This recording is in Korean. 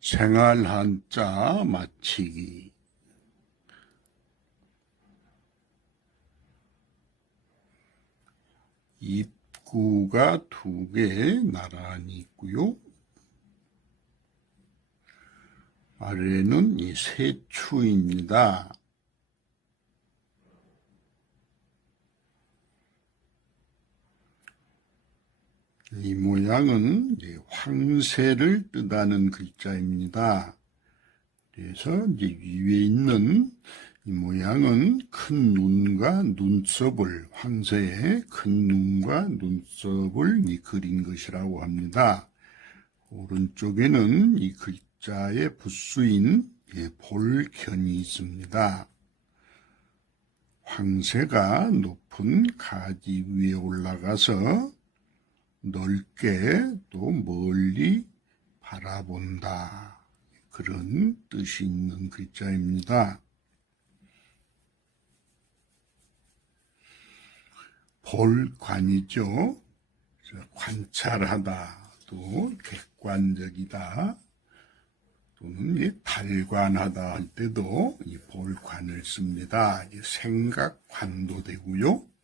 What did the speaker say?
생활 한자 마치기 입구가 두 개 나란히 있고요. 아래는 이 세추입니다. 이 모양은 황새를 뜻하는 글자입니다. 그래서 이제 위에 있는 이 모양은 큰 눈과 눈썹을 황새의 큰 눈과 눈썹을 이 그린 것이라고 합니다. 오른쪽에는 이 글자의 붓수인 예, 볼견이 있습니다. 황새가 높은 가지 위에 올라가서 넓게 또 멀리 바라본다. 그런 뜻이 있는 글자입니다. 볼관이죠. 관찰하다, 또 객관적이다, 또는 이 달관하다 할 때도 이 볼관을 씁니다. 이 생각관도 되고요.